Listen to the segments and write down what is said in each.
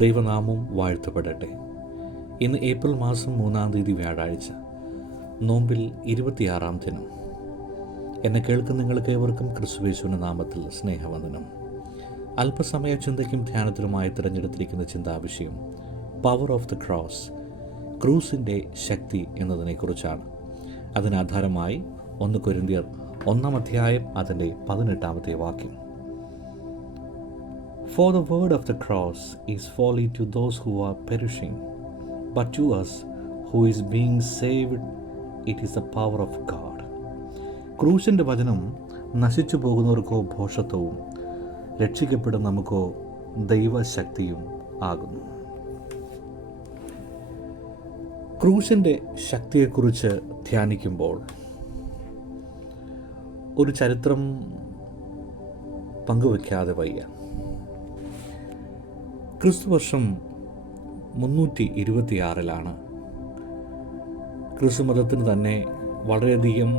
ദൈവനാമം വാഴ്ത്തപ്പെടട്ടെ. ഇന്ന് ഏപ്രിൽ മാസം 3-ാം തീയതി വ്യാഴാഴ്ച, നോമ്പിൽ 26-ാം ദിനം. എന്നെ കേൾക്കുന്ന നിങ്ങൾക്ക് ഏവർക്കും ക്രിസ്തുയേശുവിന്റെ നാമത്തിൽ സ്നേഹവന്ദനം. അല്പസമയ ചിന്തയ്ക്കും ധ്യാനത്തിനുമായി തിരഞ്ഞെടുത്തിരിക്കുന്ന ചിന്താവിഷയം പവർ ഓഫ് ദ ക്രോസ്, ക്രൂസിൻ്റെ ശക്തി എന്നതിനെക്കുറിച്ചാണ്. അതിനാധാരമായി 1 കൊരിന്ത്യർ 1-ാം അധ്യായം അതിൻ്റെ 18-ാമത്തെ വാക്യം. For the word of the cross is folly to those who are perishing, but to us who is being saved, it is the power of God. ക്രൂശിൻ്റെ വചനം നശിച്ചു പോകുന്നവർക്കോ ഭോഷത്വവും, രക്ഷിക്കപ്പെടുന്ന നമുക്കോ ദൈവശക്തിയും ആകുന്നു. ക്രൂശിൻ്റെ ശക്തിയെക്കുറിച്ച് ധ്യാനിക്കുമ്പോൾ ഒരു ചരിത്രം പങ്കുവയ്ക്കാതെ വയ്യ. ക്രിസ്തുവർഷം 326 ക്രിസ്തുമതത്തിന് തന്നെ വളരെയധികം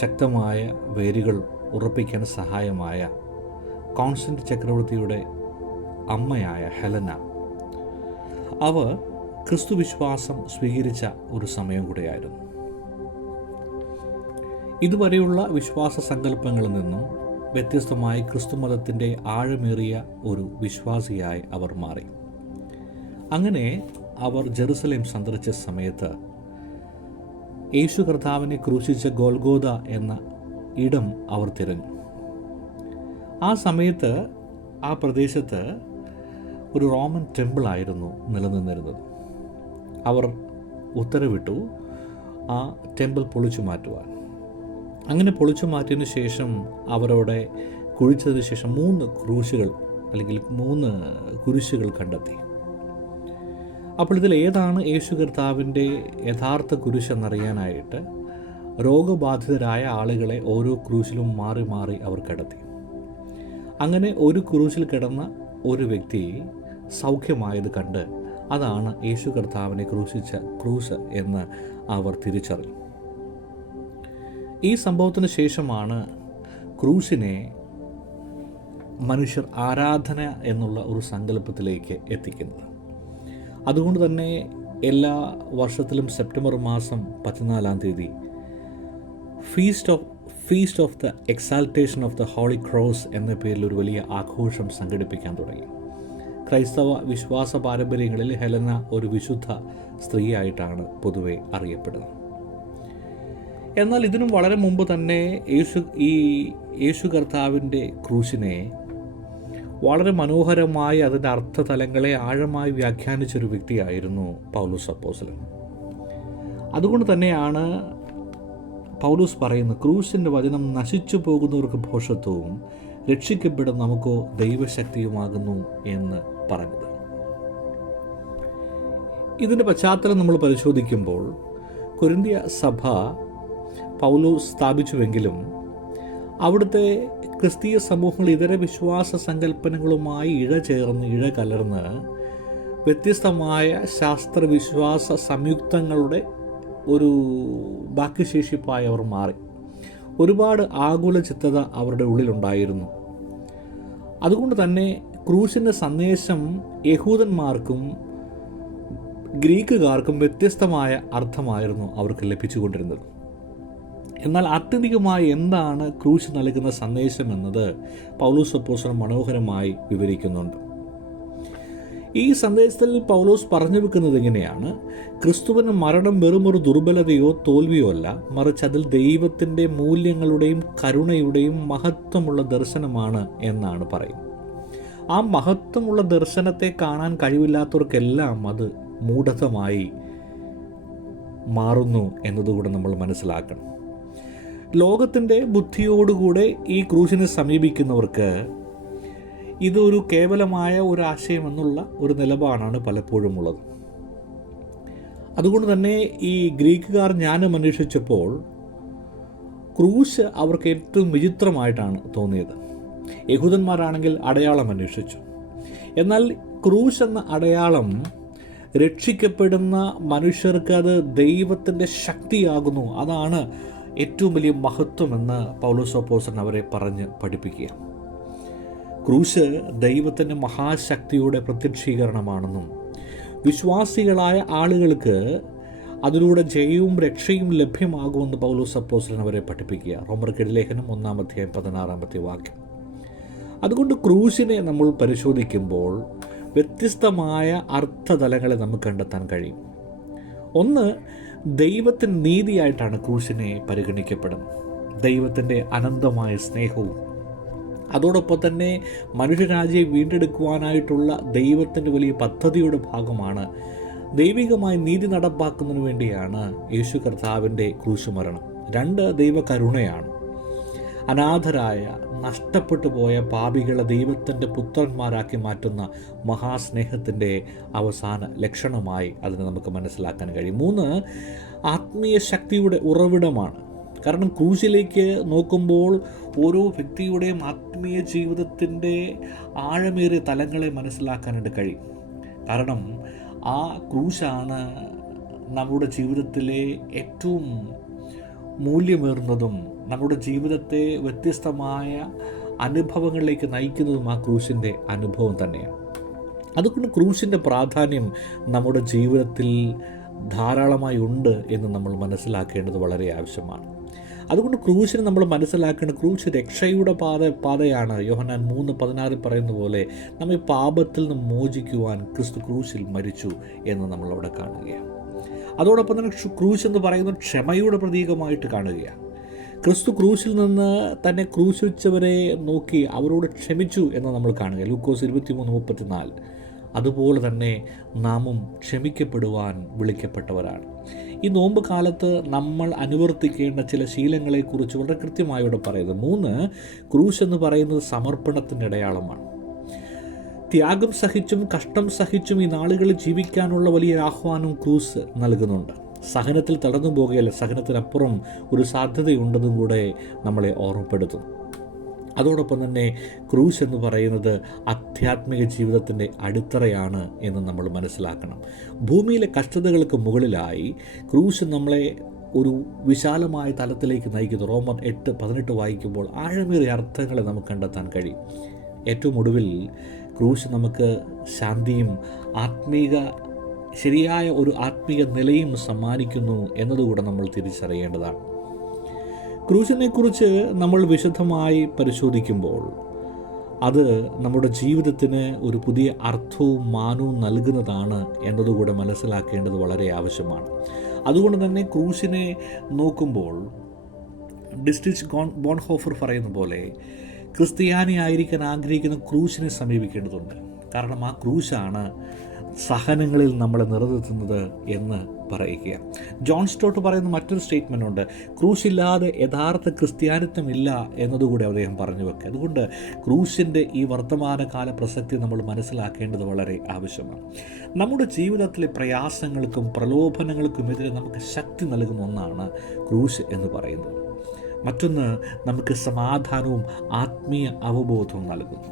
ശക്തമായ വേരുകൾ ഉറപ്പിക്കാൻ സഹായമായ കോൺസ്റ്റന്റ് ചക്രവർത്തിയുടെ അമ്മയായ ഹെലന, അവർ ക്രിസ്തുവിശ്വാസം സ്വീകരിച്ച ഒരു സമയം കൂടെയായിരുന്നു. ഇതുവരെയുള്ള വിശ്വാസ സങ്കല്പങ്ങളിൽ നിന്നും വ്യത്യസ്തമായി ക്രിസ്തുമതത്തിൻ്റെ ആഴമേറിയ ഒരു വിശ്വാസിയായി അവർ മാറി. അങ്ങനെ അവർ ജെറുസലേം സന്ദർശിച്ച സമയത്ത് യേശു കർത്താവിനെ ക്രൂശിച്ച ഗോൽഗോഥ എന്ന ഇടം അവർ തിരഞ്ഞു. ആ സമയത്ത് ആ പ്രദേശത്ത് ഒരു റോമൻ ടെമ്പിളായിരുന്നു നിലനിന്നിരുന്നത്. അവർ ഉത്തരവിട്ടു ആ ടെമ്പിൾ പൊളിച്ചു മാറ്റുവാൻ. അങ്ങനെ പൊളിച്ചു മാറ്റിയതിന് ശേഷം അവരോടെ കുഴിച്ചതിന് ശേഷം 3 ക്രൂശുകൾ അല്ലെങ്കിൽ 3 കുരിശുകൾ കണ്ടെത്തി. അപ്പോൾ ഇതിൽ ഏതാണ് യേശു കർത്താവിൻ്റെ യഥാർത്ഥ കുരിശെന്നറിയാനായിട്ട് രോഗബാധിതരായ ആളുകളെ ഓരോ ക്രൂശിലും മാറി മാറി അവർ കിടത്തി. അങ്ങനെ ഒരു ക്രൂശിൽ കിടന്ന ഒരു വ്യക്തി സൗഖ്യമായത് കണ്ട് അതാണ് യേശു കർത്താവിനെ ക്രൂശിച്ച ക്രൂശ് എന്ന് അവർ തിരിച്ചറിഞ്ഞു. ഈ സംഭവത്തിന് ശേഷമാണ് ക്രൂശിനെ മനുഷ്യർ ആരാധന എന്നുള്ള ഒരു സങ്കല്പത്തിലേക്ക് എത്തിക്കുന്നത്. അതുകൊണ്ട് തന്നെ എല്ലാ വർഷത്തിലും സെപ്റ്റംബർ മാസം 14-ാം തീയതി feast of the exaltation of the holy cross എന്ന പേരിൽ ഒരു വലിയ ആഘോഷം സംഘടിപ്പിക്കാൻ തുടങ്ങി. ക്രൈസ്തവ വിശ്വാസ പാരമ്പര്യങ്ങളിൽ ഹെലന ഒരു വിശുദ്ധ സ്ത്രീയായിട്ടാണ് പൊതുവെ അറിയപ്പെടുന്നത്. എന്നാൽ ഇതിനും വളരെ മുമ്പ് തന്നെ യേശു കർത്താവിൻ്റെ ക്രൂശിനെ വളരെ മനോഹരമായി അതിൻ്റെ അർത്ഥതലങ്ങളെ ആഴമായി വ്യാഖ്യാനിച്ചൊരു വ്യക്തിയായിരുന്നു പൗലോസ് അപ്പോസ്തലൻ. അതുകൊണ്ട് തന്നെയാണ് പൗലോസ് പറയുന്നത്, ക്രൂശിൻ്റെ വചനം നശിച്ചു പോകുന്നവർക്ക് ഭോഷത്വവും രക്ഷിക്കപ്പെടുന്ന നമുക്കോ ദൈവശക്തിയുമാകുന്നു എന്ന് പറഞ്ഞത്. ഇതിൻ്റെ പശ്ചാത്തലം നമ്മൾ പരിശോധിക്കുമ്പോൾ കൊരിന്ത്യ സഭ പൗലോസ് സ്ഥാപിച്ചുവെങ്കിലും അവിടുത്തെ ക്രിസ്തീയ സമൂഹങ്ങൾ ഇതര വിശ്വാസ സങ്കല്പനങ്ങളുമായി ഇഴകലർന്ന് വ്യത്യസ്തമായ ശാസ്ത്രവിശ്വാസ സംയുക്തങ്ങളുടെ ഒരു ബാക്കിശേഷിപ്പായി അവർ മാറി. ഒരുപാട് ആകുല ചിത്തത അവരുടെ ഉള്ളിലുണ്ടായിരുന്നു. അതുകൊണ്ട് തന്നെ ക്രൂശിൻ്റെ സന്ദേശം യഹൂദന്മാർക്കും ഗ്രീക്കുകാർക്കും വ്യത്യസ്തമായ അർത്ഥമായിരുന്നു അവർക്ക് ലഭിച്ചുകൊണ്ടിരുന്നത്. എന്നാൽ ആത്യന്തികമായി എന്താണ് ക്രൂശ് നൽകുന്ന സന്ദേശം എന്നത് പൗലോസ് അപ്പോസ്തലൻ മനോഹരമായി വിവരിക്കുന്നുണ്ട്. ഈ സന്ദേശത്തിൽ പൗലോസ് പറഞ്ഞു വെക്കുന്നത് എങ്ങനെയാണ്? ക്രിസ്തുവിന് മരണം വെറുമൊരു ദുർബലതയോ തോൽവിയോ അല്ല, മറിച്ച് അതിൽ ദൈവത്തിൻ്റെ മൂല്യങ്ങളുടെയും കരുണയുടെയും മഹത്വമുള്ള ദർശനമാണ് എന്നാണ് പറയുന്നത്. ആ മഹത്വമുള്ള ദർശനത്തെ കാണാൻ കഴിവില്ലാത്തവർക്കെല്ലാം അത് മൂഢതമായി മാറുന്നു എന്നതുകൂടെ നമ്മൾ മനസ്സിലാക്കണം. ലോകത്തിൻ്റെ ബുദ്ധിയോടുകൂടെ ഈ ക്രൂശിനെ സമീപിക്കുന്നവർക്ക് ഇതൊരു കേവലമായ ഒരു ആശയമെന്നുള്ള ഒരു നിലപാടാണ് പലപ്പോഴും ഉള്ളത്. അതുകൊണ്ട് തന്നെ ഈ ഗ്രീക്കുകാർ ജ്ഞാനം അന്വേഷിച്ചപ്പോൾ ക്രൂശ് അവർക്ക് ഏറ്റവും വിചിത്രമായിട്ടാണ് തോന്നിയത്. യഹൂദന്മാരാണെങ്കിൽ അടയാളം അന്വേഷിച്ചു. എന്നാൽ ക്രൂശ് എന്ന അടയാളം രക്ഷിക്കപ്പെടുന്ന മനുഷ്യർക്ക് അത് ദൈവത്തിൻ്റെ ശക്തിയാകുന്നു. അതാണ് ഏറ്റവും വലിയ മഹത്വമെന്ന് പൗലോസ് അപ്പോസ്തലൻ അവരെ പറഞ്ഞ് പഠിപ്പിക്കുക. ക്രൂശ് ദൈവത്തിൻ്റെ മഹാശക്തിയുടെ പ്രത്യക്ഷീകരണമാണെന്നും വിശ്വാസികളായ ആളുകൾക്ക് അതിലൂടെ ജയവും രക്ഷയും ലഭ്യമാകുമെന്ന് പൗലോസ് അപ്പോസ്തലൻ അവരെ പഠിപ്പിക്കുക. റോമർക്ക് ലേഖനം 1:16 അതുകൊണ്ട് ക്രൂശിനെ നമ്മൾ പരിശോധിക്കുമ്പോൾ വ്യത്യസ്തമായ അർത്ഥതലങ്ങളെ നമുക്ക് കണ്ടെത്താൻ കഴിയും. ഒന്ന്, ദൈവത്തിൻ്റെ നീതിയായിട്ടാണ് ക്രൂശിനെ പരിഗണിക്കപ്പെടുന്നത്. ദൈവത്തിൻ്റെ അനന്തമായ സ്നേഹവും അതോടൊപ്പം തന്നെ മനുഷ്യരാജ്യത്തെ വീണ്ടെടുക്കുവാനായിട്ടുള്ള ദൈവത്തിൻ്റെ വലിയ പദ്ധതിയുടെ ഭാഗമാണ്. ദൈവികമായി നീതി നടപ്പാക്കുന്നതിന് വേണ്ടിയാണ് യേശു കർത്താവിൻ്റെ ക്രൂശുമരണം. രണ്ട്, ദൈവകരുണയാണ്. അനാഥരായ നഷ്ടപ്പെട്ടു പോയ പാപികളെ ദൈവത്തിൻ്റെ പുത്രന്മാരാക്കി മാറ്റുന്ന മഹാസ്നേഹത്തിൻ്റെ അവസാന ലക്ഷണമായി അതിനെ നമുക്ക് മനസ്സിലാക്കാൻ കഴിയും. മൂന്ന്, ആത്മീയ ശക്തിയുടെ ഉറവിടമാണ്. കാരണം ക്രൂശിലേക്ക് നോക്കുമ്പോൾ ഓരോ വ്യക്തിയുടെയും ആത്മീയ ജീവിതത്തിൻ്റെ ആഴമേറിയ തലങ്ങളെ മനസ്സിലാക്കാനായിട്ട് കഴിയും. കാരണം ആ ക്രൂശാണ് നമ്മുടെ ജീവിതത്തിലെ ഏറ്റവും മൂല്യമേറുന്നതും നമ്മുടെ ജീവിതത്തെ വ്യത്യസ്തമായ അനുഭവങ്ങളിലേക്ക് നയിക്കുന്നതും ആ ക്രൂശിൻ്റെ അനുഭവം തന്നെയാണ്. അതുകൊണ്ട് ക്രൂശിൻ്റെ പ്രാധാന്യം നമ്മുടെ ജീവിതത്തിൽ ധാരാളമായി ഉണ്ട് എന്ന് നമ്മൾ മനസ്സിലാക്കേണ്ടത് വളരെ ആവശ്യമാണ്. അതുകൊണ്ട് ക്രൂശിനെ നമ്മൾ മനസ്സിലാക്കേണ്ടത് ക്രൂശ് രക്ഷയുടെ പാതയാണ്. യോഹന്നാൻ 3:16 പറയുന്ന പോലെ നമ്മെ പാപത്തിൽ നിന്ന് മോചിക്കുവാൻ ക്രിസ്തു ക്രൂശിൽ മരിച്ചു എന്ന് നമ്മളവിടെ കാണുകയാണ്. അതോടൊപ്പം തന്നെ ക്രൂശ് എന്ന് പറയുന്നത് ക്ഷമയുടെ പ്രതീകമായിട്ട് കാണുകയാണ്. ക്രിസ്തു ക്രൂശിൽ നിന്ന് തന്നെ ക്രൂശിച്ചവരെ നോക്കി അവരോട് ക്ഷമിച്ചു എന്ന് നമ്മൾ കാണുക. ലൂക്കോസ് 23:34. അതുപോലെ തന്നെ നാമും ക്ഷമിക്കപ്പെടുവാൻ വിളിക്കപ്പെട്ടവരാണ്. ഈ നോമ്പ് കാലത്ത് നമ്മൾ അനുവർത്തിക്കേണ്ട ചില ശീലങ്ങളെക്കുറിച്ച് വളരെ കൃത്യമായി ഇവിടെ പറയുന്നത്. 3, ക്രൂശ് എന്ന് പറയുന്നത് സമർപ്പണത്തിൻ്റെ അടയാളമാണ്. ത്യാഗം സഹിച്ചും കഷ്ടം സഹിച്ചും ഈ നാളുകളിൽ ജീവിക്കാനുള്ള വലിയ ആഹ്വാനം ക്രൂശ് നൽകുന്നുണ്ട്. സഹനത്തിൽ തളർന്നു പോകുകയല്ല, സഹനത്തിനപ്പുറം ഒരു സാധ്യതയുണ്ടെന്നും കൂടെ നമ്മളെ ഓർമ്മപ്പെടുത്തും. അതോടൊപ്പം തന്നെ ക്രൂശ് എന്ന് പറയുന്നത് ആധ്യാത്മിക ജീവിതത്തിൻ്റെ അടിത്തറയാണ് എന്ന് നമ്മൾ മനസ്സിലാക്കണം. ഭൂമിയിലെ കഷ്ടതകൾക്ക് മുകളിലായി ക്രൂശ് നമ്മളെ ഒരു വിശാലമായ തലത്തിലേക്ക് നയിക്കുന്നു. റോമർ 8:18 വായിക്കുമ്പോൾ ആഴമേറിയ അർത്ഥങ്ങളെ നമുക്ക് കണ്ടെത്താൻ കഴിയും. ഏറ്റവും ഒടുവിൽ ക്രൂശ് നമുക്ക് ശാന്തിയും ശരിയായ ഒരു ആത്മീയ നിലയും സമ്മാനിക്കുന്നു എന്നതുകൂടെ നമ്മൾ തിരിച്ചറിയേണ്ടതാണ്. ക്രൂശിനെക്കുറിച്ച് നമ്മൾ വിശദമായി പരിശോധിക്കുമ്പോൾ അത് നമ്മുടെ ജീവിതത്തിന് ഒരു പുതിയ അർത്ഥവും മാനവും നൽകുന്നതാണ് എന്നതുകൂടെ മനസ്സിലാക്കേണ്ടത് വളരെ ആവശ്യമാണ്. അതുകൊണ്ട് തന്നെ ക്രൂശിനെ നോക്കുമ്പോൾ ഡിസ്ട്രിച്ച് ബോൺഹോഫർ പറയുന്ന പോലെ ക്രിസ്ത്യാനി ആയിരിക്കാൻ ആഗ്രഹിക്കുന്ന ക്രൂശിനെ സമീപിക്കേണ്ടതുണ്ട്. കാരണം ആ ക്രൂശാണ് സഹനങ്ങളിൽ നമ്മളെ നിലനിർത്തുന്നത് എന്ന് പറയുക. ജോൺ സ്റ്റോട്ട് പറയുന്ന മറ്റൊരു സ്റ്റേറ്റ്മെൻ്റ് ഉണ്ട്, ക്രൂശില്ലാതെ യഥാർത്ഥ ക്രിസ്ത്യാനിത്വമില്ല എന്നതുകൂടി അദ്ദേഹം പറഞ്ഞു വെക്കുക. അതുകൊണ്ട് ക്രൂശിൻ്റെ ഈ വർത്തമാനകാല പ്രസക്തി നമ്മൾ മനസ്സിലാക്കേണ്ടത് വളരെ ആവശ്യമാണ്. നമ്മുടെ ജീവിതത്തിലെ പ്രയാസങ്ങൾക്കും പ്രലോഭനങ്ങൾക്കുമെതിരെ നമുക്ക് ശക്തി നൽകുന്ന ഒന്നാണ് ക്രൂശ് എന്ന് പറയുന്നത്. മറ്റൊന്ന്, നമുക്ക് സമാധാനവും ആത്മീയ അവബോധവും നൽകുന്നു.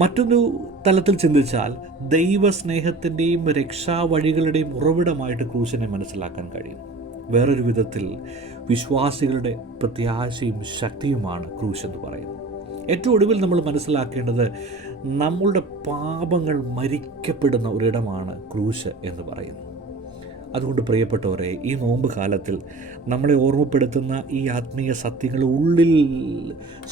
മറ്റൊരു തലത്തിൽ ചിന്തിച്ചാൽ ദൈവസ്നേഹത്തിൻ്റെയും രക്ഷാവഴികളുടെയും ഉറവിടമായിട്ട് ക്രൂശിനെ മനസ്സിലാക്കാൻ കഴിയും. വേറൊരു വിധത്തിൽ വിശ്വാസികളുടെ പ്രത്യാശയും ശക്തിയുമാണ് ക്രൂശ് എന്ന് പറയുന്നത്. ഏറ്റവും ഒടുവിൽ നമ്മൾ മനസ്സിലാക്കേണ്ടത് നമ്മളുടെ പാപങ്ങൾ മരിക്കപ്പെടുന്ന ഒരിടമാണ് ക്രൂശ് എന്ന് പറയുന്നത്. അതുകൊണ്ട് പ്രിയപ്പെട്ടവരെ, ഈ നോമ്പ് കാലത്തിൽ നമ്മളെ ഓർമ്മപ്പെടുത്തുന്ന ഈ ആത്മീയ സത്യങ്ങൾ ഉള്ളിൽ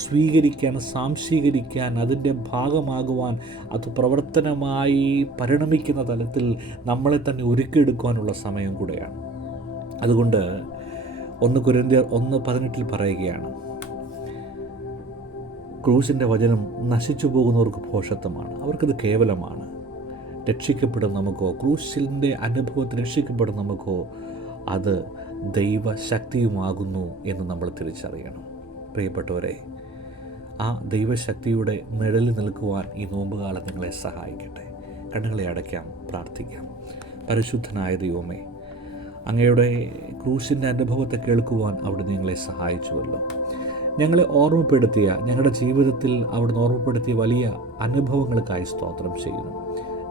സ്വീകരിക്കാൻ, സാംശീകരിക്കാൻ, അതിൻ്റെ ഭാഗമാകുവാൻ, അത് പ്രവർത്തനമായി പരിണമിക്കുന്ന തലത്തിൽ നമ്മളെ തന്നെ ഒരുക്കിയെടുക്കുവാനുള്ള സമയം കൂടെയാണ്. അതുകൊണ്ട് 1 കൊരിന്ത്യർ 1:18 പറയുകയാണ്, ക്രൂശിൻ്റെ വചനം നശിച്ചു പോകുന്നവർക്ക് ഭോഷത്വമാണ്, അവർക്കത് കേവലമാണ്. രക്ഷിക്കപ്പെടും നമുക്കോ, ക്രൂശിൻ്റെ അനുഭവത്തിൽ രക്ഷിക്കപ്പെടും നമുക്കോ, അത് ദൈവശക്തിയുമാകുന്നു എന്ന് നമ്മൾ തിരിച്ചറിയണം. പ്രിയപ്പെട്ടവരെ, ആ ദൈവശക്തിയുടെ നിഴലിൽ നിൽക്കുവാൻ ഈ നോമ്പുകാലം നിങ്ങളെ സഹായിക്കട്ടെ. കണ്ണുകളെ അടയ്ക്കാം, പ്രാർത്ഥിക്കാം. പരിശുദ്ധനായ ദൈവമേ, അങ്ങയുടെ ക്രൂശിൻ്റെ അനുഭവത്തെ കേൾക്കുവാൻ അവിടെ നിങ്ങളെ സഹായിച്ചുവല്ലോ. ഞങ്ങളെ ഓർമ്മപ്പെടുത്തിയ, ഞങ്ങളുടെ ജീവിതത്തിൽ അവിടുന്ന് ഓർമ്മപ്പെടുത്തിയ വലിയ അനുഭവങ്ങൾക്കായി സ്തോത്രം ചെയ്യുന്നു.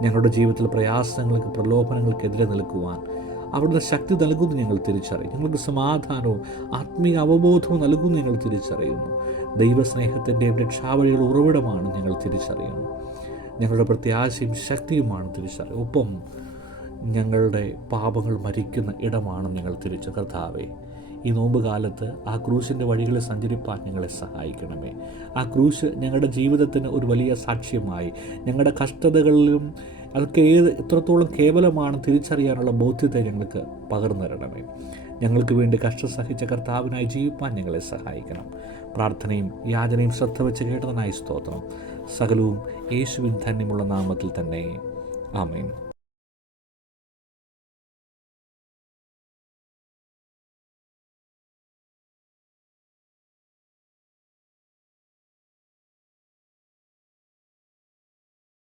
ഞങ്ങളുടെ ജീവിതത്തിൽ പ്രയാസങ്ങൾക്ക്, പ്രലോഭനങ്ങൾക്കെതിരെ നിൽക്കുവാൻ അവിടുന്ന് ശക്തി നൽകുന്നു ഞങ്ങൾ തിരിച്ചറിയും. ഞങ്ങൾക്ക് സമാധാനവും ആത്മീയ അവബോധവും നൽകുന്നു ഞങ്ങൾ തിരിച്ചറിയുന്നു. ദൈവസ്നേഹത്തിൻ്റെയും രക്ഷാവഴിയുടെ ഉറവിടമാണ് ഞങ്ങൾ തിരിച്ചറിയുന്നു. ഞങ്ങളുടെ പ്രത്യാശയും ശക്തിയുമാണ് തിരിച്ചറിയുക. ഒപ്പം ഞങ്ങളുടെ പാപങ്ങൾ മരിക്കുന്ന ഇടമാണ് ഞങ്ങൾ കർത്താവേ, ഈ നോമ്പ് കാലത്ത് ആ ക്രൂശിൻ്റെ വഴികളിൽ സഞ്ചരിപ്പാൻ ഞങ്ങളെ സഹായിക്കണമേ. ആ ക്രൂശ് ഞങ്ങളുടെ ജീവിതത്തിന് ഒരു വലിയ സാക്ഷ്യമായി, ഞങ്ങളുടെ കഷ്ടതകളിലും അതൊക്കെ എത്രത്തോളം കേവലമാണ് തിരിച്ചറിയാനുള്ള ബോധ്യത്തെ ഞങ്ങൾക്ക് പകർന്നു തരണമേ. ഞങ്ങൾക്ക് വേണ്ടി കഷ്ടം സഹിച്ച കർത്താവിനായി ജീവിപ്പാൻ ഞങ്ങളെ സഹായിക്കണം. പ്രാർത്ഥനയും യാചനയും ശ്രദ്ധ വെച്ച് കേട്ടതിനായി സ്തോത്രം. സകലവും യേശുവിൻ ധന്യമുള്ള നാമത്തിൽ തന്നെ. ആമേൻ.